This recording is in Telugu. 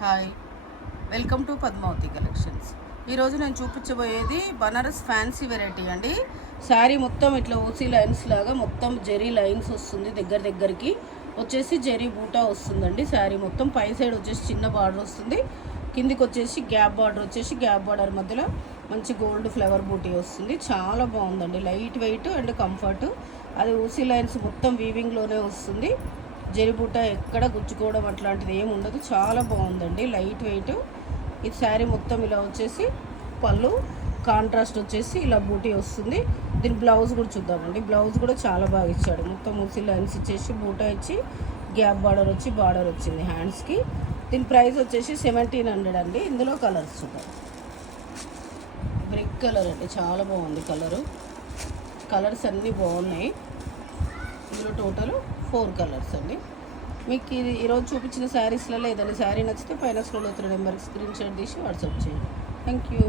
Hi, welcome to Padmavathi collections. ఈరోజు నేను చూపించబోయేది బనారస్ ఫ్యాన్సీ వెరైటీ అండి. శారీ మొత్తం ఇట్లా ఓసీ లైన్స్ లాగా మొత్తం జెరీ లైన్స్ వస్తుంది, దగ్గరికి వచ్చేసి జెరీ బూటా వస్తుందండి. శారీ మొత్తం పై సైడ్ వచ్చేసి చిన్న బార్డర్ వస్తుంది, కిందికి వచ్చేసి గ్యాప్ బార్డర్ మధ్యలో మంచి గోల్డ్ ఫ్లవర్ బూటీ వస్తుంది. చాలా బాగుందండి, లైట్ వెయిట్ అండ్ కంఫర్ట్. అది ఓసీ లైన్స్ మొత్తం వీవింగ్లోనే వస్తుంది. జెరీబూట ఎక్కడ గుచ్చుకోవడం అట్లాంటిది ఏమి ఉండదు. చాలా బాగుందండి, లైట్ వెయిట్. ఈ శారీ మొత్తం ఇలా వచ్చేసి పళ్ళు కాంట్రాస్ట్ వచ్చేసి ఇలా బూటీ వస్తుంది. దీని బ్లౌజ్ కూడా చూద్దామండి. బ్లౌజ్ కూడా చాలా బాగా ఇచ్చాడు, మొత్తం మూసి లైన్స్ ఇచ్చేసి బూటా ఇచ్చి గ్యాప్ బార్డర్ వచ్చింది హ్యాండ్స్కి. దీని ప్రైస్ వచ్చేసి 1700 అండి. ఇందులో కలర్స్ చూద్దాం. బ్రిక్ కలర్ అండి, చాలా బాగుంది కలర్స్ అన్నీ బాగున్నాయి. ఇందులో టోటల్ 4 కలర్స్ అండి. మీకు ఇది ఈరోజు చూపించిన శారీస్లలో ఏదైనా శారీ నచ్చితే పైన స్క్రోల్ అవుతున్న నెంబర్కి స్క్రీన్ షాట్ తీసి వాట్సాప్ చేయండి. Thank you.